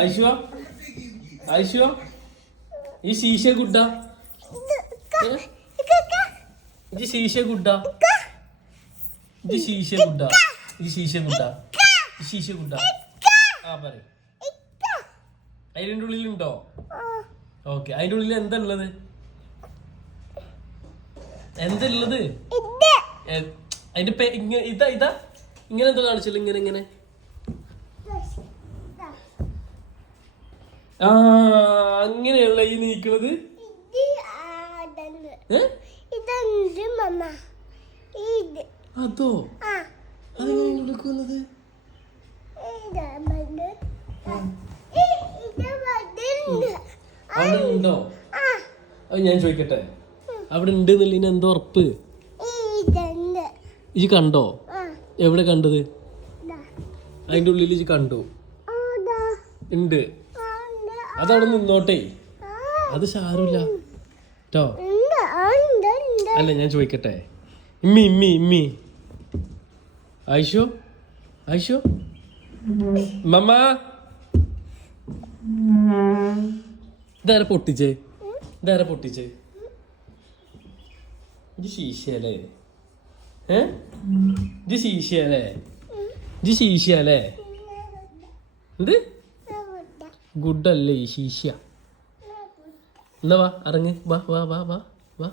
ഐശ്വ ഐശ്വ ഈ ശീശ ഗുഡ ഇത് ശീശ ഗുഡ ഇത് ശീശ ഗുഡ ഇത് ശീശ ഗുഡ ശീശ ഗുഡ ആ പറ അതിൻ്റെ ഉള്ളിലുണ്ടോ? ഓക്കെ, അതിൻ്റെ ഉള്ളിൽ എന്താ ഉള്ളത്? എന്താ ഉള്ളത്? അതിന്റെ ഇതാ ഇതാ ഇങ്ങനെ എന്താ കാണിച്ചല്ലോ, ഇങ്ങനെ ഇങ്ങനെ. ആ അങ്ങനെയുള്ള ഈ നീക്കണത് അതോ? അതെങ്ങനെ ഉള്ളിലേക്ക് വന്നത്? അവിടെ ഉണ്ടോ? അത് ഞാൻ ചോദിക്കട്ടെ, അവിടെ ഉണ്ട് എന്നുള്ളതിന് എന്താ ഉറപ്പ്? ഇജ് കണ്ടോ? എവിടെ കണ്ടത്? അതിന്റെ ഉള്ളിൽ ഇജ് കണ്ടു? ഉണ്ട്. അതവിടെ നിന്നോട്ടെ, അത് സാരമില്ല കേട്ടോ. അല്ല ഞാൻ ചോദിക്കട്ടെ, ഇമ്മി ഇമ്മി ഇമ്മി ആയിഷോ ആയിഷോ മമ്മ ഇതാരെ പൊട്ടിച്ചേ? ഇതാരെ പൊട്ടിച്ചേ? ഇത് ശീശയല്ലേ? ഇത് ശീശയല്ലേ? ഇത് ശീശയല്ലേ? എന്ത് ഗുഡല്ലേ ഈ ശീശ? എന്നാ വാ ഇറങ്ങ്, വാ വാ വാ വാ വാ.